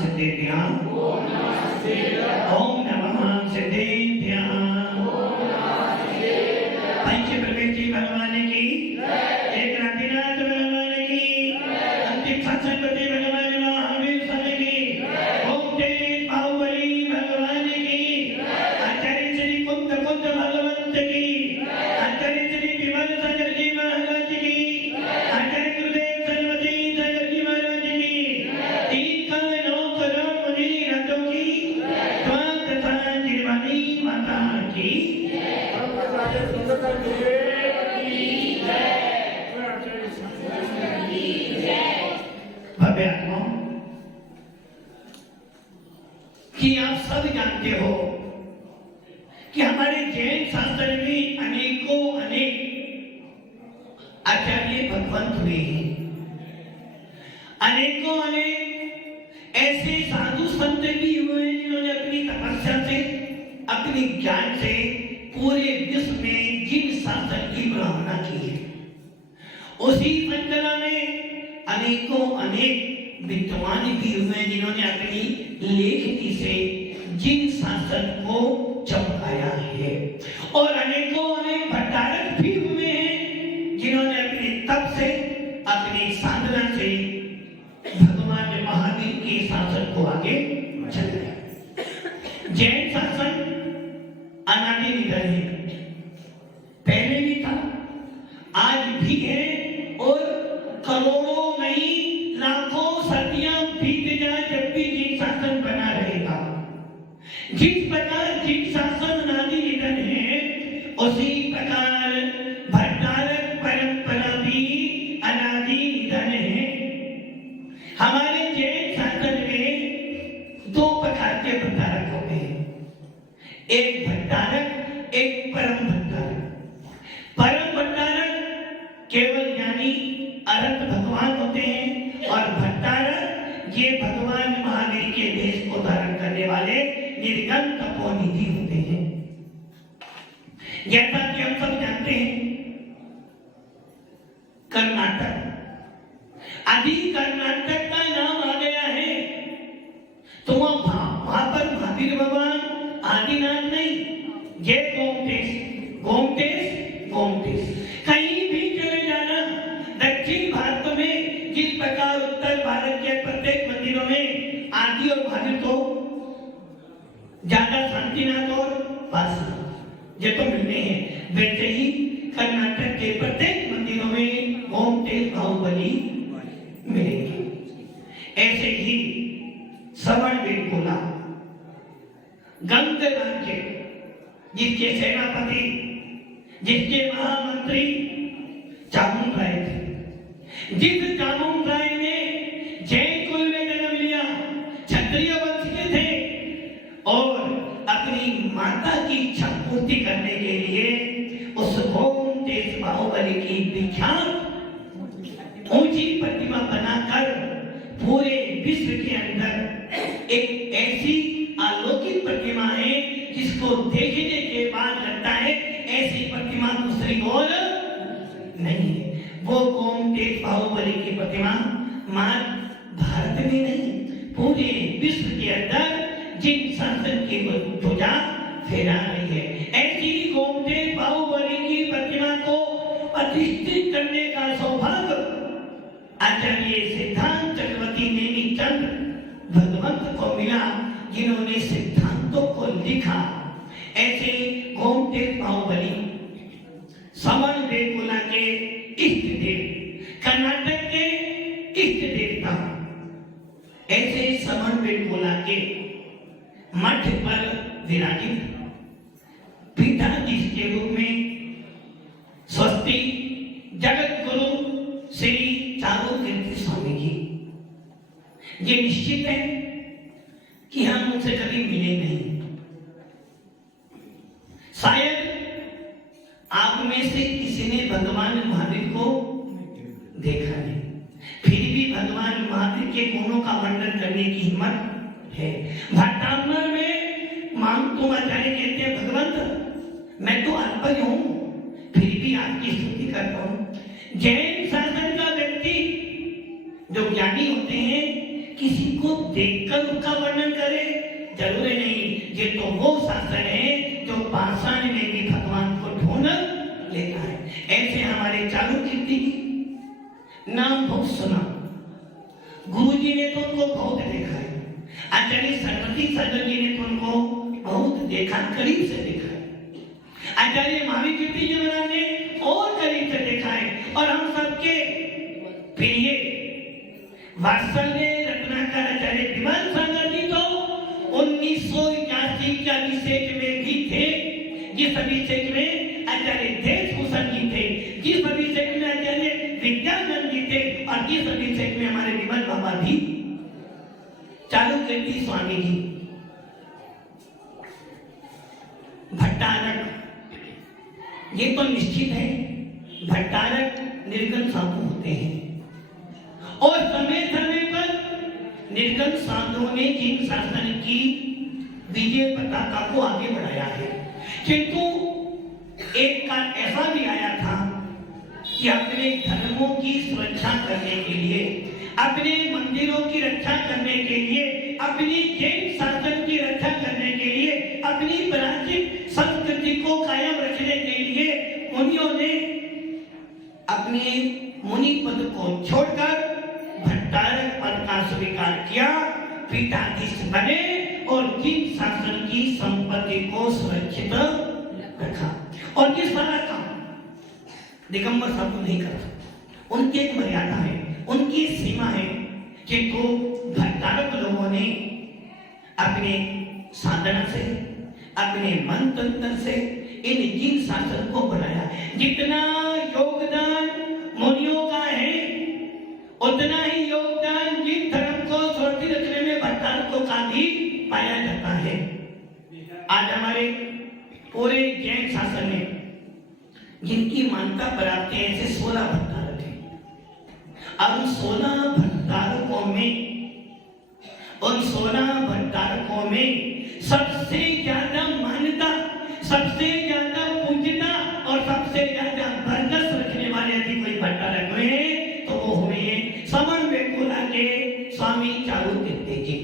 सिद्धेभ्यः ओम नमः सिद्धेभ्यः पंच प्रकृति भगवान की एक राधिनाथ भगवान की अंतिम सत्संगति भगवान महावीर स्वामी की ओम तेज बाहुबली भगवान की आचार्य श्री कुंद भगवंत की आचार्य श्री विमल सागर जी महाराज की आचार्य गुरुदेव सरस्वती सागर जी महाराज की तीन कानों करोड़ मुनि रतों की स्वांत निर्वाणी माता की भव्य आत्माओं कि आप सब जानते हो कि हमारे जैन शास्त्र में अनेकों अनेक आचार्य भगवंत हुए हैं, अनेकों अनेक ऐसे साधु संत भी हुए हैं जिन्होंने अपनी तपस्या से अपनी ज्ञान से पूरे विश्व में जिन शास्त्र की बढ़ावना की है। उसी मंडला में अनेकों अनेक विद्वान भी हुए हैं जिन्होंने अपनी लेखनी से जिन शास्त्र को चमकाया है, और अनेकों अनेक भट्टारक भी हुए हैं जिन्होंने अपने तप से अपनी साधना से भगवान महावीर के शासन को आगे चलाया। जैन शासन अनादि निधन है, पहले भी था, आज भी है, और करोड़ों नहीं लाखों सदियां बीत जाए जब भी जिन शासन बना रहेगा। जिस प्रकार जिन शासन अनादि निधन है, उसी प्रकार भट्टारक परंपरा भी अनादि निधन है। हमारे जैन शासन में दो प्रकार के भट्टारक होते हैं, एक भट्टारक, एक परम भट्टारक। परम भट्टारक केवल ज्ञानी अनंत भगवान होते हैं, और भट्टारक ये भगवान महावीर के देश को धारण करने वाले निर्गम तपोनिधि होते हैं। जैसा कि हम सब जानते हैं, कर्नाटक आदि कर्नाटक का नाम आ गया है, तो वहां पर महावीर भगवान आदिनाथ नहीं, ये गोमटेश गोमटेश गोमटेश। कहीं भी चले जाना, दक्षिण भारत में जिस प्रकार उत्तर भारत के प्रत्येक मंदिरों में आदि और महावीर को ज्यादा शांतिनाथ और वासुदेव ये तो मिलते हैं, वैसे ही कर्नाटक के प्रत्येक मंदिरों में गोमटेश बाहुबली मिलेंगे। ऐसे ही श्रवण बेलगोला गंग राज्य जिसके सेनापति, जिसके महामंत्री चामुंड राय थे, जिस चामुंड राय ने जैन कुल में जन्म लिया, क्षत्रिय वंश के थे, और अपनी माता की इच्छा पूर्ति करने के लिए उस गोमटेश बाहुबली की विख्यात ऊंची प्रतिमा बनाकर पूरे विश्व के अंदर एक ऐसी अलौकिक प्रतिमा है जिसको देखने के बाद लगता है ऐसी प्रतिमा दूसरी और नहीं है। वो गोमटेश बाहुबली की प्रतिमा मात्र भारत में नहीं, पूरे विश्व के अंदर जिन शासन की ध्वजा फहरा रही है, ऐसी गोमटेश बाहुबली की प्रतिमा को प्रतिष्ठित करने का सौभाग्य आचार्य सिद्धांत चक्रवर्ती नेमिचंद्र भगवंत को मिला, जिन्होंने सिद्धांतों को लिखा। ऐसे गोमटेश बाहुबली श्रवण बेलगोला के इष्ट देव, कर्नाटक के इष्ट देवता, ऐसे श्रवण बेलगोला के मठ पर विराजित पीठाधीश के रूप में स्वस्ति जगत गुरु श्री चारुकीर्ति स्वामी जी। ये निश्चित है कि हम उनसे कभी मिले नहीं, शायद आप में से किसी ने भगवान महावीर को देखा नहीं, फिर भी भगवान महावीर के गुणों का वर्णन करने की हिम्मत है। भट्टारक में मांग तुम आचार्य कहते हैं, भगवंत मैं तो अल्प हूं, फिर भी आपकी स्तुति करता हूं। जैन शासन का व्यक्ति जो ज्ञानी होते हैं किसी को देखकर उसका वर्णन करे, जरूरी नहीं। ये तो वो शासन है जो पाषाण में भी भगवान को ढूंढ लेता है। ऐसे हमारे चालुकीर्ति की नाम बहुत सुना, गुरुजी ने तो उनको बहुत देखा है, आचार्य सरस्वती सदन जी ने तो उनको बहुत देखा, करीब से देखा है, आचार्य महावीर कीर्ति जी महाराज ने और करीब से देखा है। और हम सबके प्रिय वात्सल्य रत्नाकर आचार्य विमल सागर जी तो 1981 के अभिषेक में भी थे, जिस अभिषेक में आचार्य देशभूषण जी थे, जिस अभिषेक में आचार्य विद्यानंद जी थे, और जिस अभिषेक में हमारे विमल बाबा भी, चालुकीर्ति स्वामी जी। भट्टारक, ये तो निश्चित है, भट्टारक निर्गुण साधु होते हैं, और समय समय पर निर्गुण साधुओं ने जिन शासन की विजय पताका को आगे बढ़ाया है, किंतु एक काल ऐसा भी आया था कि अपने धर्मों की सुरक्षा करने के लिए, अपने मंदिरों की रक्षा करने के लिए, अपनी जैन शासन की रक्षा करने के लिए, अपनी प्राचीन संस्कृति को कायम रखने के लिए मुनियों ने अपने मुनि पद को छोड़कर भट्टारक पद का स्वीकार किया, पीठाधीश बने और जिन शासन की संपत्ति को सुरक्षित रखा। और ये सारा काम दिगंबर साधु नहीं करता, उनकी एक मर्यादा है, उनकी सीमा है, किंतु भट्टारक लोगों ने अपने साधना से, अपने मन तंत्र से इन जिन शासन को बढ़ाया। जितना योगदान मुनियों का है, उतना ही योगदान जिन धर्म को सुरक्षित रखने में भट्टारकों का भी पाया जाता है। आज हमारे पूरे जैन शासन में जिनकी मान्यता प्राप्त है, ऐसे 16 भट्टारक हैं। अब उन 16 भट्टारकों में, उन 16 भट्टारकों में सबसे ज्यादा मान्यता, सबसे ज्यादा पूज्यता और सबसे ज्यादा बरदस्त रखने वाले यदि कोई भट्टारक हुए तो वो हुए समन बेकुला के स्वामी चालुकीर्ति जी।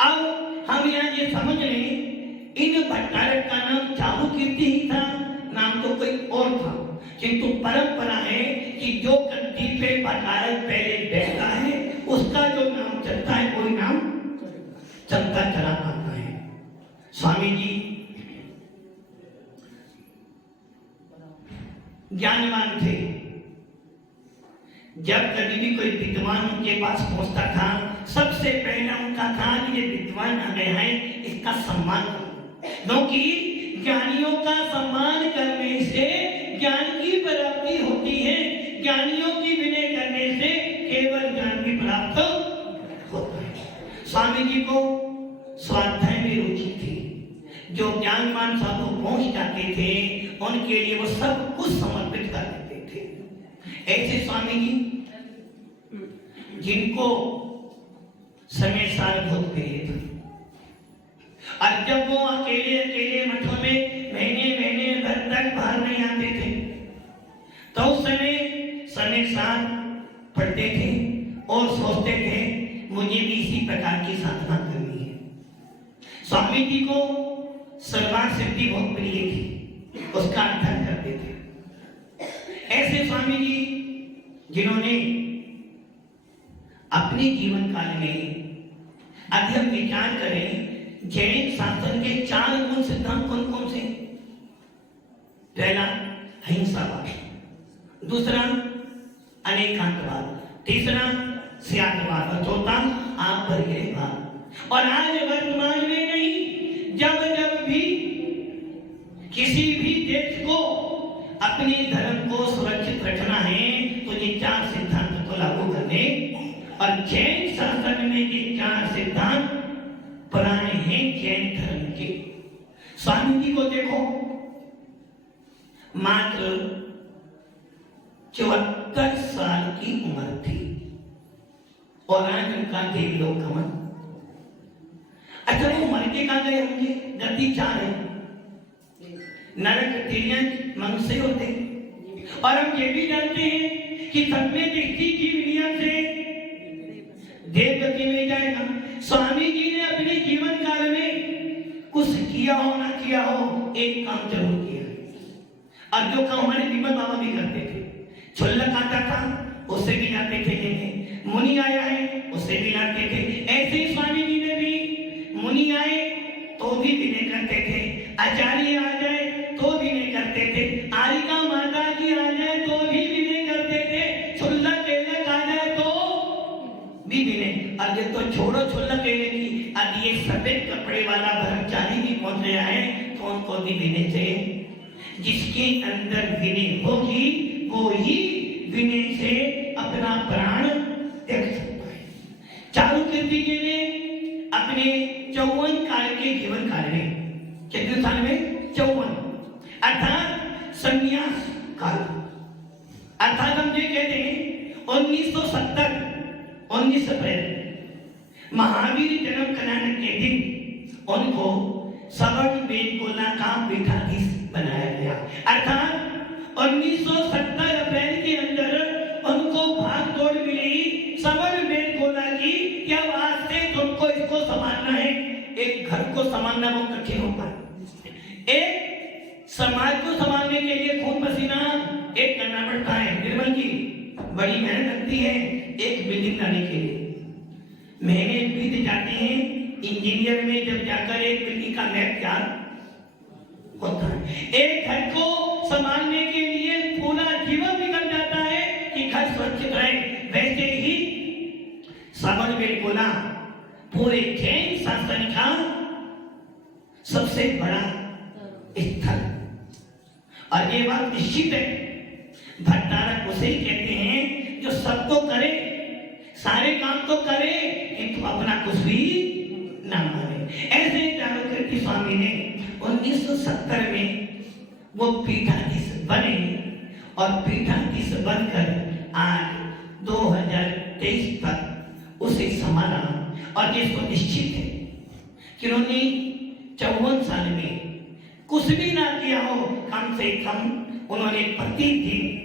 अब हम यहाँ ये समझ लें, इन भट्टारक का नाम चालुकीर्ति ही था, नाम तो कोई और था, किंतु परंपरा है कि जो गद्दी पे भट्टारक पहले बैठता है उसका जो नाम चलता है कोई नाम चलता चला आता है। स्वामी जी ज्ञानवान थे, जब कभी भी कोई विद्वान उनके पास पहुंचता था, सबसे पहला उनका था कि ये विद्वान आ गए हैं, इसका सम्मान करो, क्योंकि ज्ञानियों का सम्मान करने से ज्ञान की प्राप्ति होती है, ज्ञानियों की विनय करने से केवल ज्ञान की प्राप्त होता है। स्वामी जी को स्वाध्याय में रुचि थी, जो ज्ञानवान साधु पहुंच जाते थे उनके लिए वो सब कुछ समर्पित कर देते थे। ऐसे स्वामी जी जिनको समय सार बहुत प्रिय था, और जब वो अकेले अकेले मठों में महीने महीने भर तक बाहर नहीं आते थे, तो उस समय सार पढ़ते थे और सोचते थे मुझे भी इसी प्रकार की साधना करनी है। स्वामी जी को सर्वांग सिद्धि बहुत प्रिय थी, उसका अध्ययन करते थे। ऐसे स्वामी जी जिन्होंने अपने जीवन काल में अधिक विचार करें, जैन शासन के 4 मूल सिद्धांत कौन कौन से? पहला अहिंसावाद, दूसरा अनेकांतवाद, तीसरा स्यादवाद और चौथा आप परिग्रहवाद। और आज वर्तमान में नहीं, जब जब भी किसी भी देश को अपने धर्म को सुरक्षित रखना है तो ये 4 सिद्धांत को लागू करने, और जैन शासन में ये 4 सिद्धांत पुराने हैं जैन धर्म के। स्वामी जी को देखो, मात्र 74 साल की उम्र थी और आज उनका देवलोक गमन। अच्छा, वो मर के कहां गए होंगे? गति 4 है, नरक तिर्यक मनुष्य होते। और हम ये भी जानते हैं कि सब में दृष्टि जीव नियम से देवगति में जाएगा। स्वामी जी ने अपने जीवन काल में कुछ किया हो ना किया हो, एक काम जरूर किया, और जो काम हमारे विमल बाबा भी करते थे। छुल्लक आता था, उससे भी जाते थे लेने, मुनि आया है उससे भी लाते थे। ऐसे ही स्वामी जी ने भी मुनि आए तो भी विनय करते थे, आचार्य आ जाए तो विनय करते थे, आरिका माता जी आ जाए तो भी विनय करते थे, छुल्लक केलक आ जाए तो भी विनय। अब ये तो छोड़ो छुल्लक केलक की, अब ये सफेद कपड़े वाला ब्रह्मचारी भी पहुंच गया है तो उनको भी विनय चाहिए। जिसके अंदर विनय होगी वो ही विनय से अपना प्राण त्याग सकता है। चारुकीर्ति जी ने अपने 54 काल के जीवन काल में, कितने साल में 54, अर्थात संन्यास काल, अर्थात हम ये कहते हैं 1970 19 अप्रैल महावीर जन्म कराने के दिन उनको सवर्ण बेलगोला का पीठाधीश बनाया गया। अर्थात 1970 अप्रैल के अंदर उनको भाग दौड़ मिली सवर्ण बेलगोला की, क्या आज से तुमको इसको संभालना है। एक घर को संभालना बहुत कठिन होता है, एक समाज को संभालने के लिए खून पसीना एक करना पड़ता है। निर्मल जी बड़ी मेहनत लगती है एक बिल्डिंग बनाने के लिए, महीने बीत जाते हैं, इंजीनियर में जब जाकर एक बिल्डिंग का मैप तैयार होता है, एक घर को संभालने के लिए पूरा जीवन निकल जाता है कि घर स्वच्छ रहे। वैसे ही सवर्ण बेलगोला पूरे जैन शासन का सबसे बड़ा स्थल, और ये बात निश्चित है भट्टारक उसे ही कहते हैं जो सब तो करे, सारे काम तो करे किंतु अपना कुछ भी ना माने। ऐसे चारुकीर्ति स्वामी ने 1970 में वो पीठाधीश बने, और पीठाधीश बनकर आज 2023 तक उसे संभाला। और जिसको निश्चित है कि उन्होंने 54 साल में कुछ भी ना किया हो, कम से कम उन्होंने प्रतिदिन,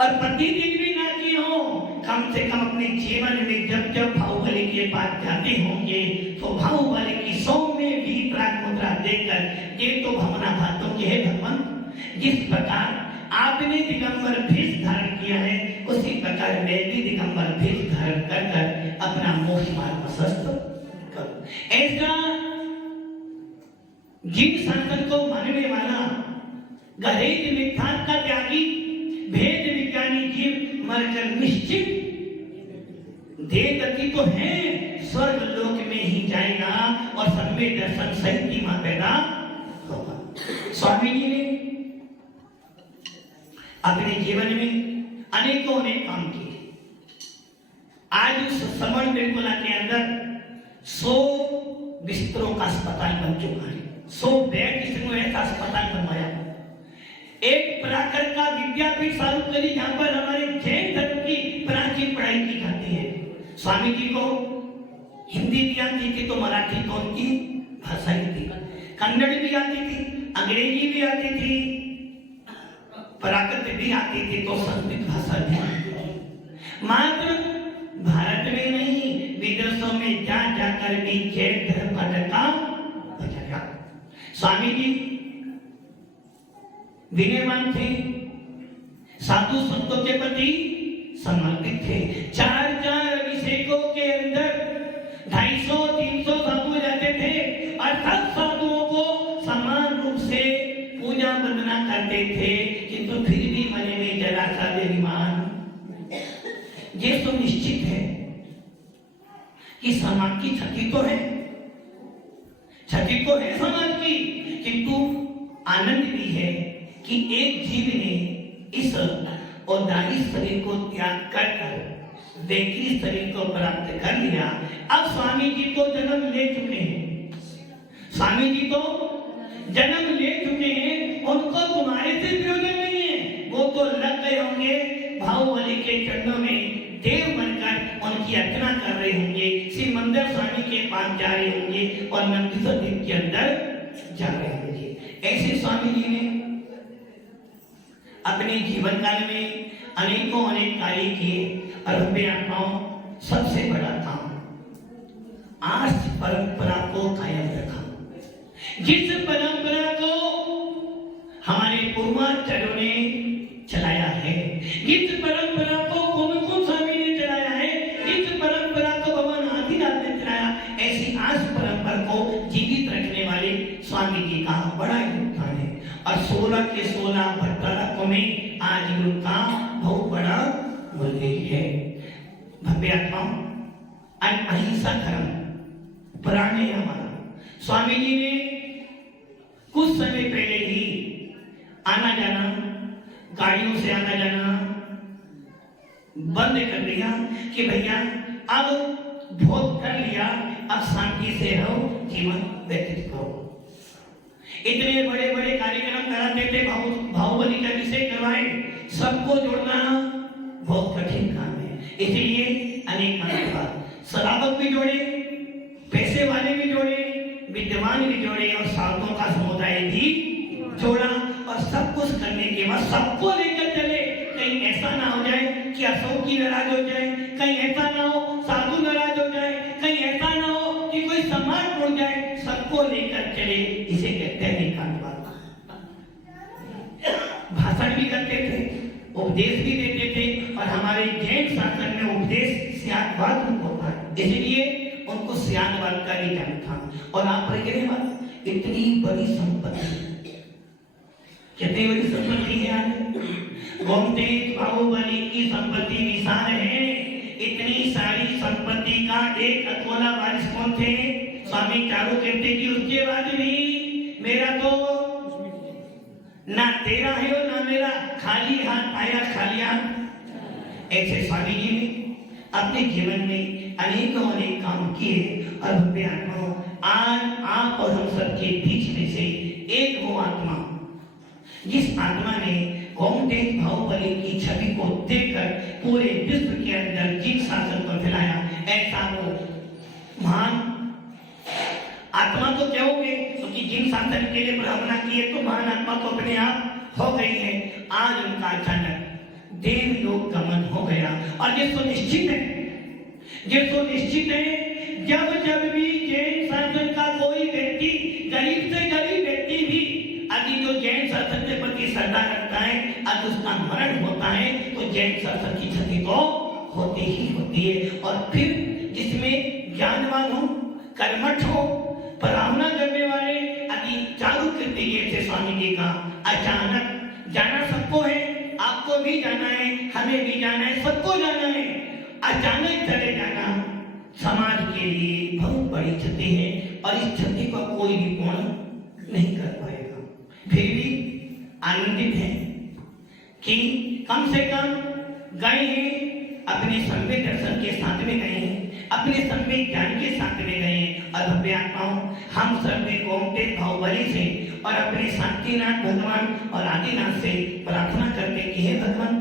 और प्रतिदिन भी ना किए हो, कम से कम अपने जीवन में जब जब बाहुबली के पास जाते होंगे तो बाहुबली की 100 में भी प्राग मुद्रा देकर ये तो भावना बातों की है भगवान, जिस प्रकार आपने दिगंबर भेष धारण किया है उसी प्रकार मैं भी दिगंबर भेष धारण कर कर अपना मोक्ष मार्ग प्रशस्त करूं। ऐसा जिन शासन को मानने वाला गहरे मिथ्या का त्यागी भेद विज्ञानी जीव मरकर निश्चित देवगति तो है, स्वर्ग लोक में ही जाएगा और सब में दर्शन सहित मां पैदा होगा। स्वामी जी ने अपने जीवन में अनेकों अनेक काम किए। आज उस सवर्ण बेलगोला के अंदर 100 बिस्तरों का अस्पताल बन चुका है, 100 बेड इसमें ऐसा अस्पताल बनवाया। एक प्राकृत का विद्यापीठ चालू करी जहां पर हमारे जैन धर्म की प्राचीन पढ़ाई की जाती है। स्वामी जी को हिंदी भी आती थी तो मराठी तो उनकी भाषा ही थी, कन्नड़ भी आती थी, अंग्रेजी भी आती थी, प्राकृत भी आती थी, तो संस्कृत भाषा भी आती थी। मात्र भारत में नहीं विदेशों में जा जाकर भी जैन धर्म का डंका बजाया। स्वामी जी विनयवान थे, साधु संतों के प्रति समर्पित थे। 4 अभिषेकों के अंदर 250-300 साधु जाते थे और सब साधुओं को समान रूप से पूजा वंदना करते थे, किंतु फिर भी मन में जरा सा बेईमान ये तो निश्चित है कि समाज की क्षति तो है, क्षति तो है समाज की, किंतु आनंद भी है कि एक जीव ने इस औदारी शरीर को त्याग कर देखी शरीर को प्राप्त कर लिया। अब स्वामी जी तो जन्म ले चुके हैं, स्वामी जी तो जन्म ले चुके हैं, उनको तुम्हारे से प्रयोजन नहीं है। वो तो लग गए होंगे बाहुबली के चरणों में देव बनकर उनकी अर्चना कर रहे होंगे, श्री मंदिर स्वामी के पास जा रहे होंगे और नंदीश्वर द्वीप के अंदर जा रहे होंगे। ऐसे स्वामी जी ने अपने जीवन काल में अनेकों अनेक कार्य किए और उनमें आत्माओं सबसे बड़ा काम आर्ष परंपरा को कायम रखा। जिस परंपरा को हमारे पूर्वाचार्यों ने चलाया है, जिस परंपरा को कुमकुम स्वामी ने चलाया है, जिस परंपरा को भगवान आदिनाथ ने चलाया, ऐसी आर्ष परंपरा को जीवित रखने वाले स्वामी जी का बड़ा योगदान है। और 16 के 16 भट्टारकों में आज उनका बहुत बड़ा मूल्य है। भव्य आत्माओं, अहिंसा धर्म पुराण है हमारा। स्वामी जी ने कुछ समय पहले ही आना जाना, गाड़ियों से आना जाना बंद कर दिया कि भैया अब बहुत कर लिया, अब शांति से रहो, जीवन व्यतीत करो। इतने बड़े बड़े कार्यक्रम कराते थे, बाहुबली का विषय करवाए, सबको जोड़ना बहुत कठिन काम है। इसलिए अनेक शराबत भी जोड़े, पैसे वाले भी जोड़े, विद्वान भी जोड़े और साधुओं का समुदाय भी जोड़ा। और सब कुछ करने के बाद सबको लेकर चले, कहीं ऐसा ना हो जाए कि अशोक की नाराज हो जाए, कहीं ऐसा ना हो साधु नाराज हो जाए, कहीं ऐसा ना हो कि कोई समाज टूट जाए। सबको लेकर चले, इसे कहते हैं एकांतवाद। भाषण भी करते थे, उपदेश भी देते थे, और हमारे जैन शासन में उपदेश स्यादवाद होता है, इसलिए उनको स्यादवाद का भी ज्ञान था। और आप बात, इतनी बड़ी संपत्ति, कितनी बड़ी संपत्ति है आज गोमतेज बाहुबली की संपत्ति विशाल है। इतनी सारी संपत्ति का एक अकोला वारिस कौन थे? स्वामी चारू कहते कि उसके बाद भी मेरा तो ना तेरा है और ना मेरा, खाली हाथ आया, खाली हाथ। ऐसे स्वामी जी ने अपने जीवन में अनेकों अनेक काम किए। और भव्य आत्माओं, आज आप और हम सबके बीच में से एक वो आत्मा, जिस आत्मा ने गोमतेज बाहुबली की छवि को देखकर पूरे विश्व के अंदर जिन शासन को फैलाया, ऐसा वो महान आत्मा तो क्या हो गए, क्योंकि जिन शासन के लिए प्रार्थना किए तो महान आत्मा तो अपने आप हो गई है। आज उनका अचानक देवलोक गमन हो गया। और ये सुनिश्चित है, ये सुनिश्चित है, जब जब भी जैन शासन का कोई व्यक्ति, गरीब से गरीब व्यक्ति भी यदि जो जैन शासन के प्रति श्रद्धा रखता है, यदि उसका मरण होता है, तो जैन शासन की क्षति तो होती ही होती है। और फिर जिसमें ज्ञानवान हो, कर्मठ हो, प्रार्थना करने वाले, यदि चारू कीर्ति जैसे स्वामी जी का अचानक जाना सबको है, आपको भी जाना है, हमें भी जाना है, सबको जाना है, अचानक चले जाना समाज के लिए बहुत बड़ी क्षति है। और इस क्षति को कोई भी पूर्ण नहीं कर पाएगा। फिर भी आनंदित है कि कम से कम गए हैं, अपने सम्यक दर्शन के साथ में गए हैं, अपने सम्यक ज्ञान के साथ में गए हैं। और भव्य आत्माओं, हम सब ने गोमतेज बाहुबली से और अपने शांतिनाथ भगवान और आदिनाथ से प्रार्थना करते कि हे भगवान,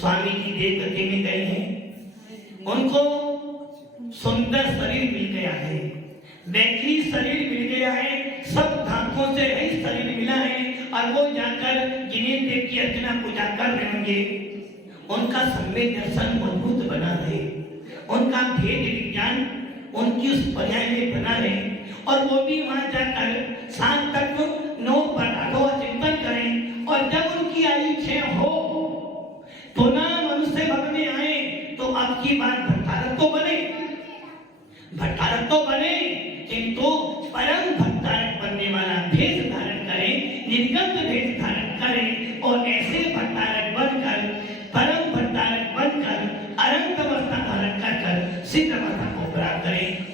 स्वामी जी देव गति में गए हैं, उनको सुंदर शरीर मिल गया है, बैतरी शरीर मिल गया है, सब धातुओं से रहित शरीर मिला है, और वो जाकर जिनेन्द्र देव की अर्चना पूजा कर रहे होंगे, उनका सम्यक दर्शन मजबूत बना रहे, उनका भेद विज्ञान उनकी उस पर्याय में बना रहे, और वो भी वहां जाकर शांत तत्व 9 पदार्थों का चिंतन करें। और जब उनकी आयु 6 हो, पुनः मनुष्य भव में आए, तो अब की बात भट्टारक तो बने, भट्टारक तो बने, किंतु परम भट्टारक बनने वाला भेष धारण करें, निर्गत भेष धारण करें, और ऐसे भट्टारक बनकर, परम भट्टारक बनकर, अनंत अवस्था धारण कर सिद्ध अवस्था को प्राप्त करें।